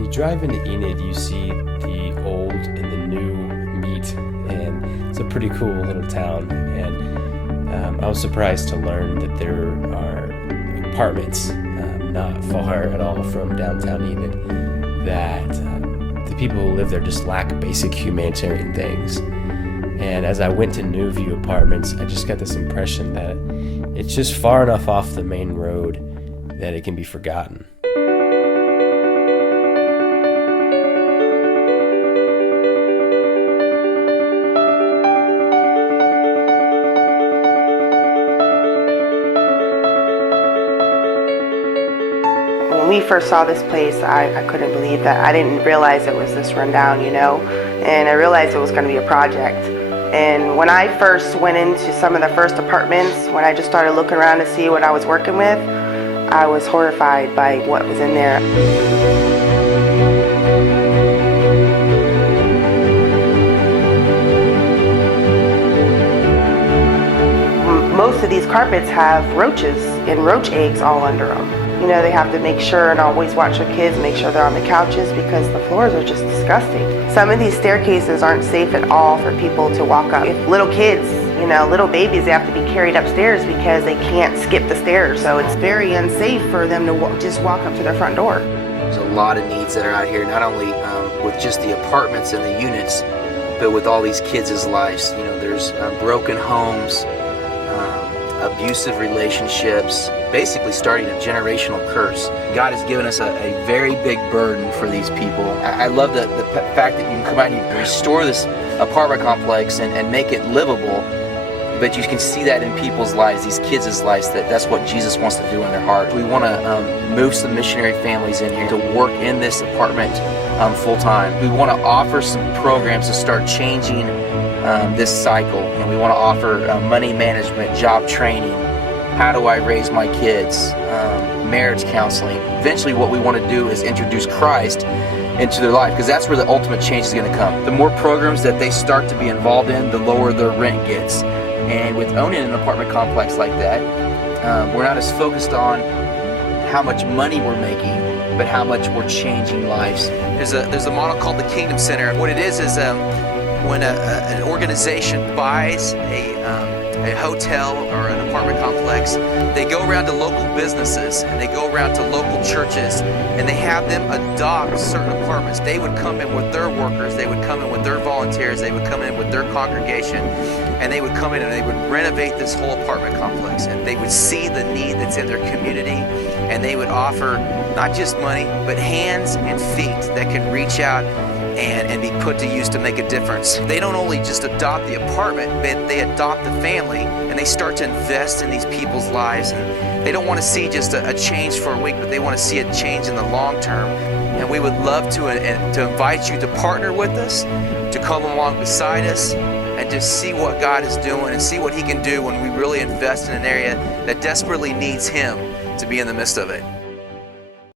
When you drive into Enid, you see the old and the new meet, and it's a pretty cool little town. And I was surprised to learn that there are apartments not far at all from downtown Enid that the people who live there just lack basic humanitarian things. And as I went to New View Apartments, I just got this impression that it's just far enough off the main road that it can be forgotten. When we first saw this place, I couldn't believe that. I didn't realize it was this rundown, and I realized it was going to be a project. And when I first went into some of the first apartments, when I just started looking around to see what I was working with, I was horrified by what was in there. Most of these carpets have roaches and roach eggs all under them. They have to make sure and always watch their kids, make sure they're on the couches because the floors are just disgusting. Some of these staircases aren't safe at all for people to walk up. If little kids, little babies, they have to be carried upstairs because they can't skip the stairs. So it's very unsafe for them to just walk up to their front door. There's a lot of needs that are out here, not only with just the apartments and the units, but with all these kids' lives. There's broken homes, abusive relationships, basically starting a generational curse. God has given us a very big burden for these people. I love the fact that you can come out and you can restore this apartment complex and make it livable, but you can see that in people's lives, these kids' lives, that's what Jesus wants to do in their heart. We want to move some missionary families in here to work in this apartment full-time. We want to offer some programs to start changing this cycle, and we want to offer money management, job training, how do I raise my kids, marriage counseling. Eventually what we want to do is introduce Christ into their life, because that's where the ultimate change is going to come. The more programs that they start to be involved in, the lower their rent gets. And with owning an apartment complex like that, we're not as focused on how much money we're making, but how much we're changing lives. There's a model called the Kingdom Center. What it is when an organization buys a hotel or an apartment complex, they go around to local businesses and they go around to local churches and they have them adopt certain apartments. They would come in with their workers, they would come in with their volunteers, they would come in with their congregation, and they would come in and they would renovate this whole apartment complex, and they would see the need that's in their community, and they would offer not just money, but hands and feet that can reach out and be put to use to make a difference. They don't only just adopt the apartment, but they adopt the family, and they start to invest in these people's lives. And they don't want to see just a change for a week, but they want to see a change in the long term. And we would love to invite you to partner with us, to come along beside us, and just see what God is doing and see what He can do when we really invest in an area that desperately needs Him to be in the midst of it.